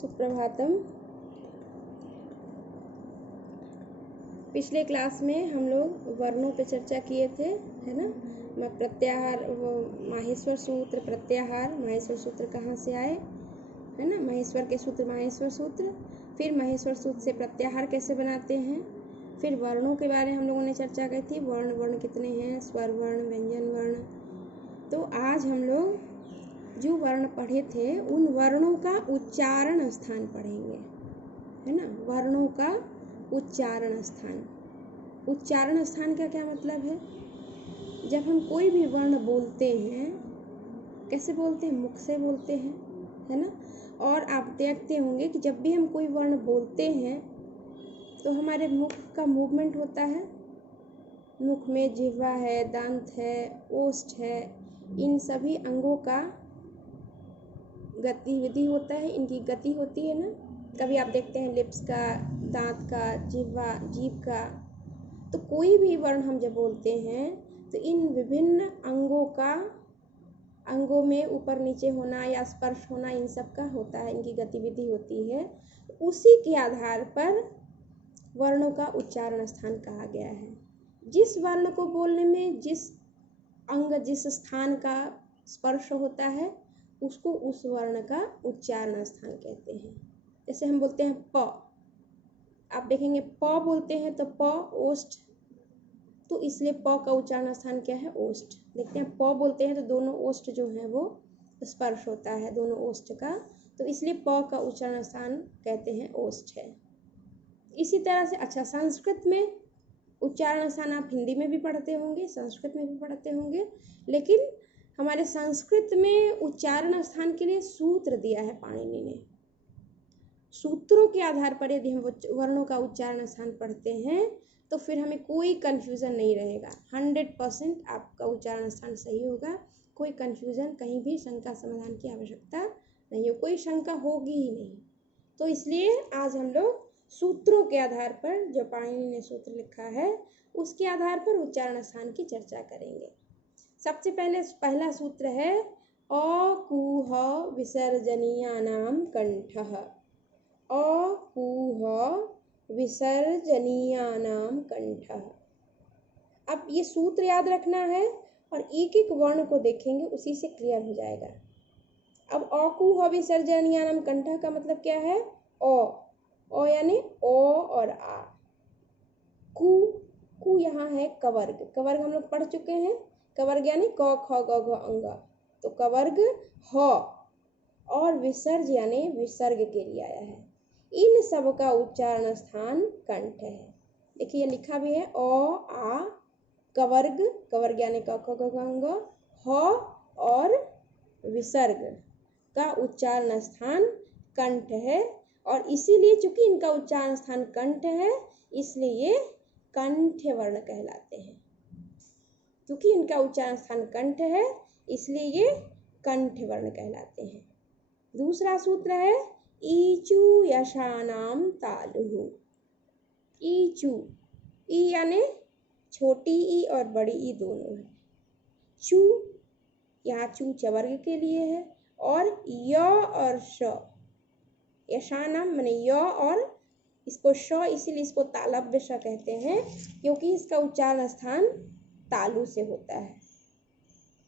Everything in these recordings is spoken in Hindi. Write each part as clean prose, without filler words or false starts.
सुप्रभातम। पिछले क्लास में हम लोग वर्णों पे चर्चा किए थे, है ना। प्रत्याहार, वो माहेश्वर सूत्र, प्रत्याहार, माहेश्वर सूत्र कहाँ से आए, है ना। महेश्वर के सूत्र माहेश्वर सूत्र, फिर महेश्वर सूत्र से प्रत्याहार कैसे बनाते हैं, फिर वर्णों के बारे में हम लोगों ने चर्चा की थी। वर्ण कितने हैं, स्वर वर्ण, व्यंजन वर्ण। तो आज हम लोग जो वर्ण पढ़े थे उन वर्णों का उच्चारण स्थान पढ़ेंगे, है ना। वर्णों का उच्चारण स्थान। उच्चारण स्थान का क्या मतलब है? जब हम कोई भी वर्ण बोलते हैं, कैसे बोलते हैं? मुख से बोलते हैं, है ना। और आप देखते होंगे कि जब भी हम कोई वर्ण बोलते हैं तो हमारे मुख का मूवमेंट होता है। मुख में जिह्वा है, दांत है, ओष्ठ है, इन सभी अंगों का गतिविधि होता है, इनकी गति होती है ना। कभी आप देखते हैं लिप्स का, दांत का, जिह्वा, जीभ का। तो कोई भी वर्ण हम जब बोलते हैं तो इन विभिन्न अंगों में ऊपर नीचे होना या स्पर्श होना, इन सब का होता है, इनकी गतिविधि होती है। उसी के आधार पर वर्णों का उच्चारण स्थान कहा गया है। जिस वर्ण को बोलने में जिस अंग, जिस स्थान का स्पर्श होता है उसको उस वर्ण का उच्चारण स्थान कहते हैं। जैसे हम बोलते हैं प, आप देखेंगे प बोलते हैं तो प ओष्ठ, तो इसलिए प का उच्चारण स्थान क्या है? ओष्ठ। देखते हैं प बोलते हैं तो दोनों ओष्ठ जो है वो स्पर्श होता है, दोनों ओष्ठ का, तो इसलिए प का उच्चारण स्थान कहते हैं ओष्ठ है। इसी तरह से अच्छा, संस्कृत में उच्चारण स्थान आप हिंदी में भी पढ़ते होंगे, संस्कृत में भी पढ़ते होंगे, लेकिन हमारे संस्कृत में उच्चारण स्थान के लिए सूत्र दिया है पाणिनि ने। सूत्रों के आधार पर यदि हम वर्णों का उच्चारण स्थान पढ़ते हैं तो फिर हमें कोई कंफ्यूजन नहीं रहेगा। 100% आपका उच्चारण स्थान सही होगा, कोई कंफ्यूजन, कहीं भी शंका समाधान की आवश्यकता नहीं हो, कोई शंका होगी ही नहीं। तो इसलिए आज हम लोग सूत्रों के आधार पर, जो पाणिनि ने सूत्र लिखा है उसके आधार पर उच्चारण स्थान की चर्चा करेंगे। सबसे पहला सूत्र है अकूह विसर्जनीयानां कंठः। अकूह विसर्जनीयानां कंठः। अब ये सूत्र याद रखना है और एक एक वर्ण को देखेंगे, उसी से क्लियर हो जाएगा। अब अकूह विसर्जनीयानां कंठः का मतलब क्या है? ओ यानी ओ और आ। कु यहाँ है कवर्ग। कवर्ग हम लोग पढ़ चुके हैं। कवर्ग यानी क ख ग घ अंग, तो कवर्ग ह। और विसर्ज यानी विसर्ग के लिए आया है। इन सब का उच्चारण स्थान कंठ है। देखिए लिखा भी है ओ आ कवर्ग, कवर्ग यानी क ख ग घ अंग, ह और विसर्ग का उच्चारण स्थान कंठ है। और इसीलिए चूंकि इनका उच्चारण स्थान कंठ है इसलिए ये कंठ वर्ण कहलाते हैं। क्योंकि इनका उच्चारण स्थान कंठ है इसलिए ये कंठ वर्ण कहलाते हैं। दूसरा सूत्र है ईचू यशानाम तालुः। ईचू, ई यानी छोटी ई और बड़ी ई दोनों है। चू, यहाँ चू चवर्ग के लिए है, और य और श, यशानाम माने य और इसको श, इसीलिए इसको तालव्य श कहते हैं क्योंकि इसका उच्चारण स्थान तालु से होता है।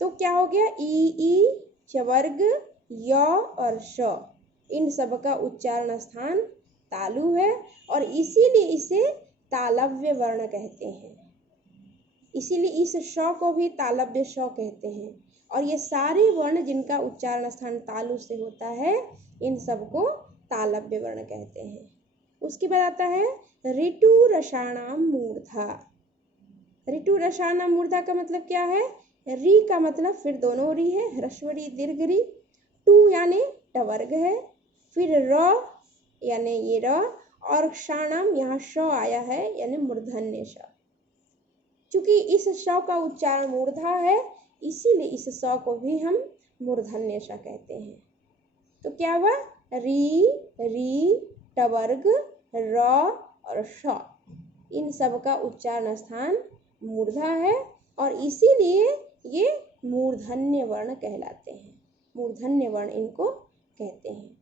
तो क्या हो गया? ई चवर्ग, य और श, इन सब का उच्चारण स्थान तालु है और इसीलिए इसे तालव्य वर्ण कहते हैं। इसीलिए इस श को भी तालव्य श कहते हैं। और ये सारे वर्ण जिनका उच्चारण स्थान तालु से होता है इन सबको तालव्य वर्ण कहते हैं। उसके बाद आता है ऋतु रसाणाम मूर्धा। ऋतु रसाणाम मूर्धा का मतलब क्या है? री का मतलब फिर दोनों री है, ह्रस्वरी दीर्घ री। टू यानी टवर्ग है, फिर र यानी ये र, और क्षाणाम यहाँ श आया है यानी मूर्धन्य श। चूंकि इस श का उच्चारण मूर्धा है इसीलिए इस स को भी हम मूर्धन्य श कहते हैं। तो क्या हुआ? री टवर्ग, र और श, इन सब का उच्चारण स्थान मूर्धा है और इसीलिए ये मूर्धन्य वर्ण कहलाते हैं। मूर्धन्य वर्ण इनको कहते हैं।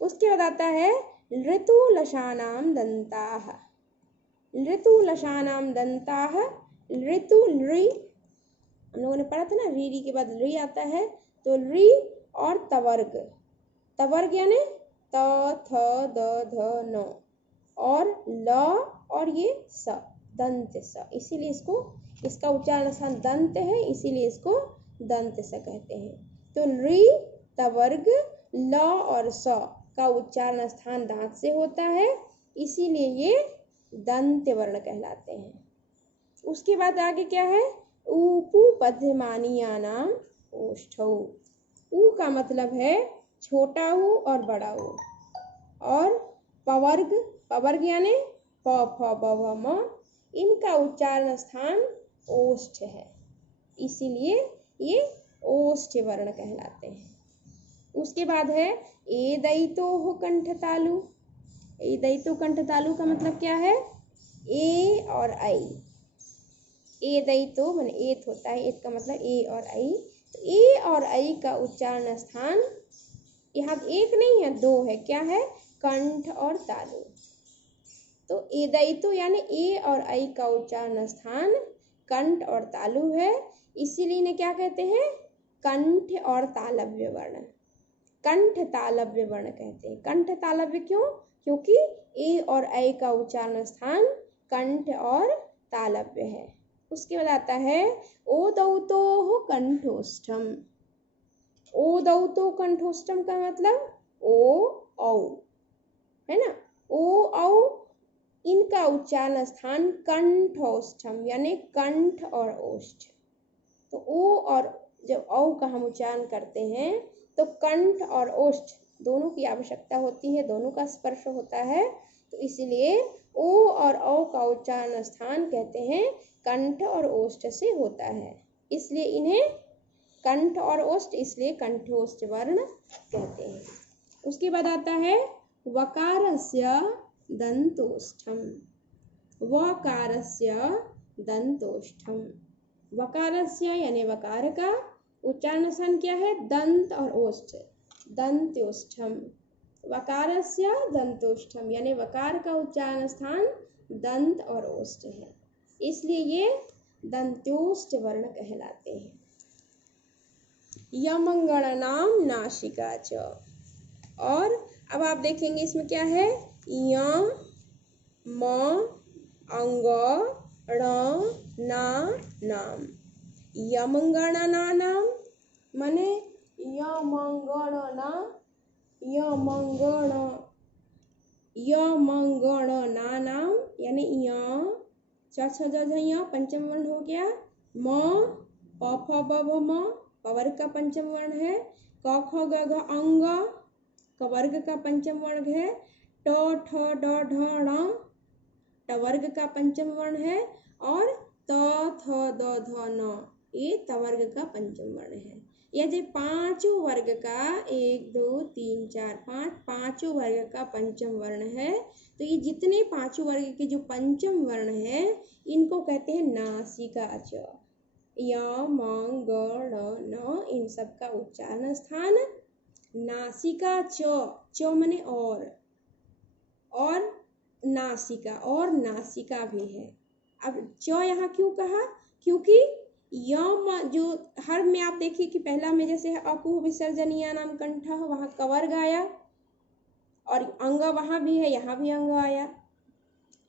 उसके बाद आता है ऋतुलशानाम दंताः। ऋतुलशानाम दंताः, ऋतु री, हम लोगों ने पढ़ा था ना, री के बाद री आता है, तो री और तवर्ग, तवर्ग यानी त थ द ध न, और ल और ये स, दंत स, इसीलिए इसको, इसका उच्चारण स्थान दंत है, इसीलिए इसको दंत स कहते हैं। तो री तवर्ग ल और स का उच्चारण स्थान दांत से होता है, इसीलिए ये दंत वर्ण कहलाते हैं। उसके बाद आगे क्या है, उपपद्यमानीयानाम ओष्ठौ। उ का मतलब है छोटा ऊ और बड़ा ऊ, और पवर्ग, पवर्ग यानी प फ ब भ म, इनका उच्चारण स्थान ओष्ठ है, इसीलिए ये ओष्ठ वर्ण कहलाते हैं। उसके बाद है ए दैतो कंठ तालु। ए दैतो कंठ तालु का मतलब क्या है, ए और आई। ए दैतो माने एत होता है, एत का मतलब ए और आई, तो ए और आई का उच्चारण स्थान यहाँ एक नहीं है, दो है, क्या है, कंठ और तालु। तो ए दैतो यानी ए और आई का उच्चारण स्थान कंठ और तालु है, इसीलिए इन्हें क्या कहते हैं, कंठ और तालव्य वर्ण, कंठ तालव्य वर्ण कहते हैं। कंठ तालव्य क्यों, क्योंकि ए और आई का उच्चारण स्थान कंठ और तालव्य है। उसके बाद आता है ओदौतो कंठोष्ठम। ओदौतो कंठोष्ठम का मतलब ओ औ है ना, ओ औ, इनका उच्चारण स्थान कंठोष्ठम यानी कंठ और ओष्ठ। तो ओ और जब औ का हम उच्चारण करते हैं तो कंठ और ओष्ठ दोनों की आवश्यकता होती है, दोनों का स्पर्श होता है, तो इसलिए ओ और औ का उच्चारण स्थान कहते हैं कंठ और ओष्ठ से होता है, इसलिए इन्हें कंठ और ओष्ठ, इसलिए कंठोष्ठ वर्ण कहते हैं। उसके बाद आता है वकारस्य दंतोष्ठम। वकारस्य दंतोष्ठम, वकारस्य यानी वकार का उच्चारण स्थान क्या है, दंत और ओष्ठ, दंत्योष्ठम। वकारस्य दंतोष्ठम यानी वकार का उच्चारण स्थान दंत और ओष्ठ है, इसलिए ये दंत्योष्ठ वर्ण कहलाते हैं। यमंगणानाम नासिका च। और अब आप देखेंगे इसमें क्या है, य म अंग ण ना नाम। यमंगणानाम माने यमंगणना, यमंगण, यमंगणनानाम यानी य छ छ ज झ य पंचम वर्ण हो गया, म प फ ब भ म पवर्ग का पंचम वर्ण है, क ख ग घ अंग कवर्ग का पंचम वर्ण है, ट ठ ड ढ ण टवर्ग का पंचम वर्ण है, और त थ द ध न ये तवर्ग का पंचम वर्ण है। यह जो पांचों वर्ग का 1 2 3 4 5 पांचों वर्ग का पंचम वर्ण है, तो ये जितने पांचों वर्ग के जो पंचम वर्ण है इनको कहते हैं नासिका च। य म ग ण न इन सब का उच्चारण स्थान नासिका च माने और नासिका, और नासिका भी है। अब च यहाँ क्यों कहा, क्योंकि यम जो हर में आप देखिए कि पहला में जैसे है अकु विसर्जनीय नाम कंठ, वहाँ कवर्ग आया, और अंग वहाँ भी है, यहाँ भी अंग आया।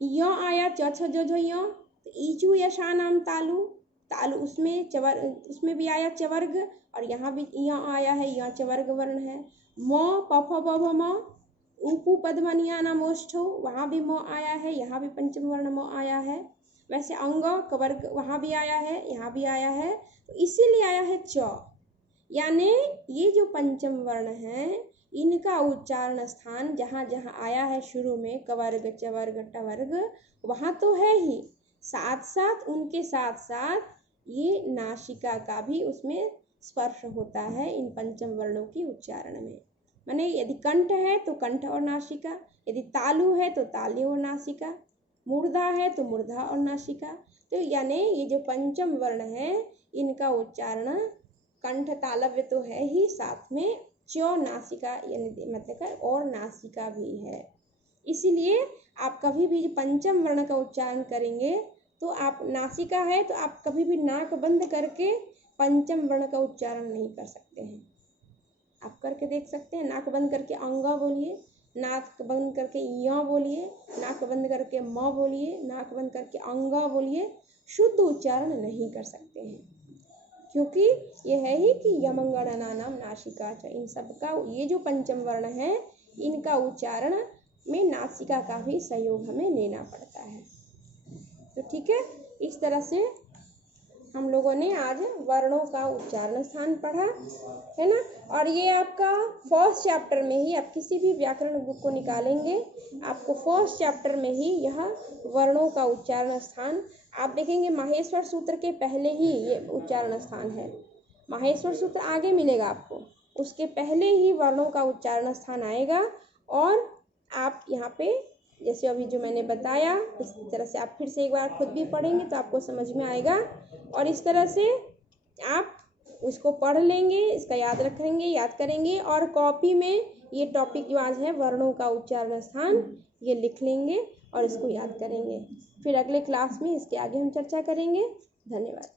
य आया च छ ज झ य, ईचु यशा नाम तालु, तालु उसमें भी आया चवर्ग, और यहाँ भी य आया है, य चवर्ग वर्ण है। म प फ ब भ म उपु पद्मनिया नाम ओष्ठो, वहाँ भी म आया है, यहाँ भी पंचम वर्ण म आया है। वैसे अंग कवर्ग वहाँ भी आया है, यहाँ भी आया है, तो इसीलिए आया है च। यानी ये जो पंचम वर्ण है इनका उच्चारण स्थान जहाँ जहाँ आया है शुरू में कवर्ग चवर्ग टवर्ग, वहाँ तो है ही, साथ साथ उनके साथ साथ ये नासिका का भी उसमें स्पर्श होता है इन पंचम वर्णों की उच्चारण में। माने यदि कंठ है तो कंठ और नासिका, यदि तालु है तो तालु और नासिका, मूर्धा है तो मूर्धा और नासिका। तो यानी ये जो पंचम वर्ण है इनका उच्चारण कंठ तालव्य तो है ही, साथ में च्यो नासिका यानी मतलब है और नासिका भी है। इसीलिए आप कभी भी पंचम वर्ण का उच्चारण करेंगे तो आप नासिका है तो आप कभी भी नाक बंद करके पंचम वर्ण का उच्चारण नहीं कर सकते हैं। आप करके देख सकते हैं, नाक बंद करके अंगा बोलिए, नाक बंद करके या बोलिए, नाक बंद करके म बोलिए, नाक बंद करके अंगा बोलिए, शुद्ध उच्चारण नहीं कर सकते हैं। क्योंकि ये है ही कि यमंगणनानाम नासिका च, इन सब का ये जो पंचम वर्ण है इनका उच्चारण में नासिका का भी सहयोग हमें लेना पड़ता है। तो ठीक है, इस तरह से हम लोगों ने आज वर्णों का उच्चारण स्थान पढ़ा है ना। और ये आपका फर्स्ट चैप्टर में ही, आप किसी भी व्याकरण बुक को निकालेंगे आपको फर्स्ट चैप्टर में ही यह वर्णों का उच्चारण स्थान आप देखेंगे। माहेश्वर सूत्र के पहले ही ये उच्चारण स्थान है, माहेश्वर सूत्र आगे मिलेगा आपको, उसके पहले ही वर्णों का उच्चारण स्थान आएगा। और आप यहाँ पे जैसे अभी जो मैंने बताया इस तरह से आप फिर से एक बार खुद भी पढ़ेंगे तो आपको समझ में आएगा। और इस तरह से आप उसको पढ़ लेंगे, इसका याद रखेंगे, याद करेंगे और कॉपी में ये टॉपिक जो आज है वर्णों का उच्चारण स्थान ये लिख लेंगे और इसको याद करेंगे। फिर अगले क्लास में इसके आगे हम चर्चा करेंगे। धन्यवाद।